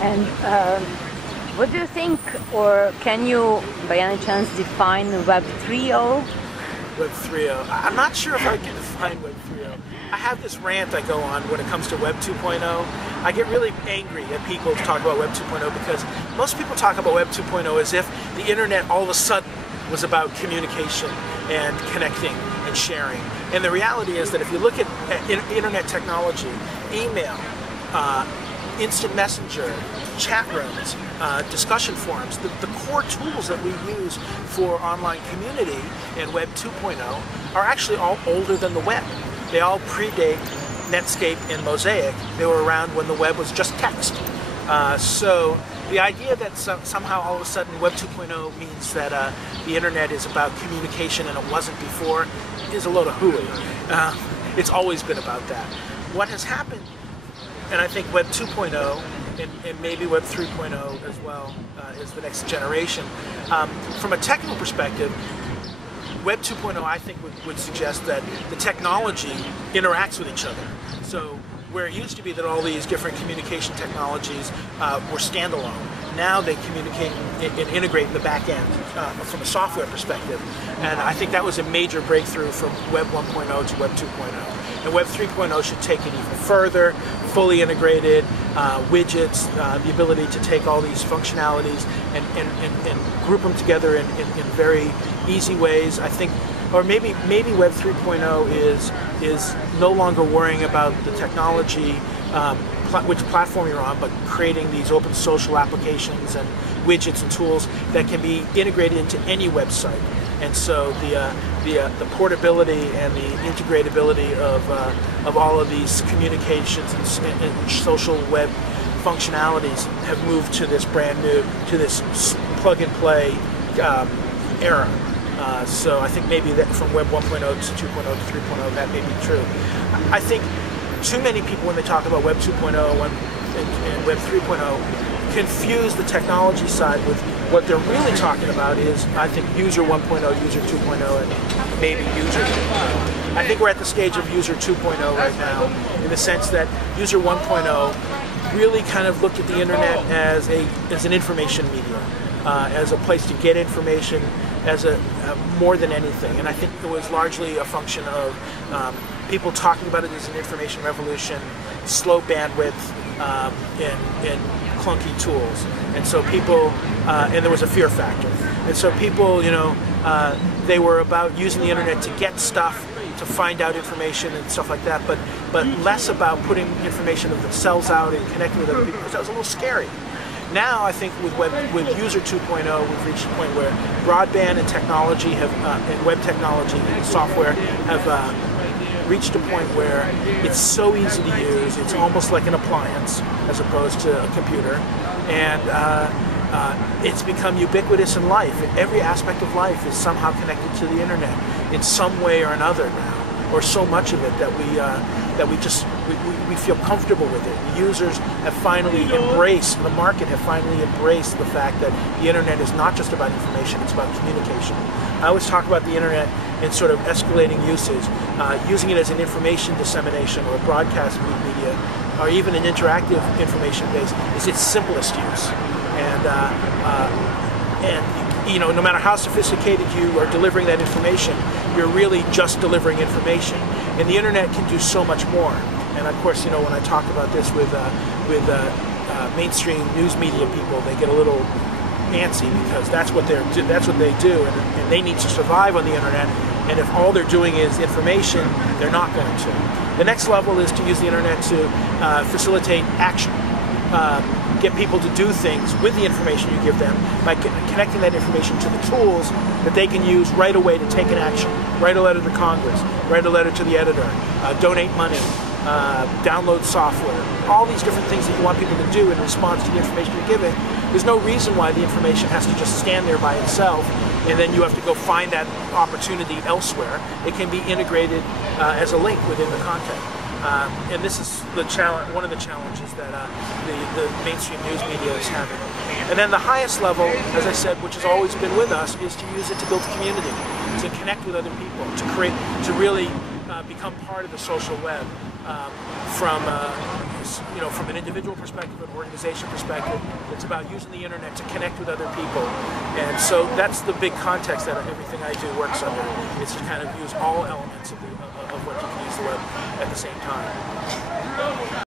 And what do you think, or can you by any chance define Web 3.0? Web 3.0. I'm not sure if I can define Web 3.0. I have this rant I go on when it comes to Web 2.0. I get really angry at people who talk about Web 2.0 because most people talk about Web 2.0 as if the internet all of a sudden was about communication and connecting and sharing. And the reality is that if you look at internet technology, email, instant messenger, chat rooms, discussion forums, the core tools that we use for online community in Web 2.0 are actually all older than the web. They all predate Netscape and Mosaic. They were around when the web was just text. So the idea that somehow all of a sudden Web 2.0 means that the internet is about communication and it wasn't before is a load of hooey. It's always been about that. What has happened, and I think Web 2.0 and maybe Web 3.0 as well is the next generation. From a technical perspective, Web 2.0 I think would suggest that the technology interacts with each other. So where it used to be that all these different communication technologies were standalone, now they communicate and integrate in the back end from a software perspective. And I think that was a major breakthrough from Web 1.0 to Web 2.0. And Web 3.0 should take it even further, fully integrated, widgets, the ability to take all these functionalities and group them together in very easy ways. I think, or maybe Web 3.0 is no longer worrying about the technology, which platform you're on, but creating these open social applications and widgets and tools that can be integrated into any website. And so the portability and the integratability of all of these communications and social web functionalities have moved to this brand new, to this plug and play era. So I think maybe that from Web 1.0 to 2.0 to 3.0 that may be true. I think too many people when they talk about Web 2.0 and Web 3.0 confuse the technology side with what they're really talking about is, I think, user 1.0, user 2.0, and maybe user 2.0. I think we're at the stage of user 2.0 right now, in the sense that user 1.0 really kind of looked at the internet as an information medium, as a place to get information, as more than anything. And I think it was largely a function of people talking about it as an information revolution, slow bandwidth, and clunky tools. And so people, and there was a fear factor. And so people, they were about using the internet to get stuff, to find out information and stuff like that, but less about putting information of themselves out and connecting with other people, because that was a little scary. Now I think with user 2.0 we've reached a point where broadband and technology have, and web technology and software have reached a point where it's so easy to use, it's almost like an appliance as opposed to a computer, and it's become ubiquitous in life. Every aspect of life is somehow connected to the internet in some way or another now, or so much of it that we feel comfortable with it. The users have finally embraced, the market have finally embraced the fact that the internet is not just about information, it's about communication. I always talk about the internet in sort of escalating usage, using it as an information dissemination or broadcast media, or even an interactive information base is its simplest use. And no matter how sophisticated you are delivering that information, you're really just delivering information. And the internet can do so much more. And of course, when I talk about this with mainstream news media people, they get a little antsy because that's what they do, and they need to survive on the internet. And if all they're doing is information, they're not going to. The next level is to use the internet to facilitate action. Get people to do things with the information you give them by connecting that information to the tools that they can use right away to take an action. Write a letter to Congress, write a letter to the editor, donate money, download software, all these different things that you want people to do in response to the information you're giving. There's no reason why the information has to just stand there by itself and then you have to go find that opportunity elsewhere. It can be integrated as a link within the content. And this is one of the challenges that the mainstream news media is having. And then the highest level, as I said, which has always been with us, is to use it to build community, to connect with other people, to really become part of the social web, from is, you know, from an individual perspective, an organization perspective. It's about using the internet to connect with other people. And so that's the big context that everything I do works under. It's to kind of use all elements of what you can use the web at the same time.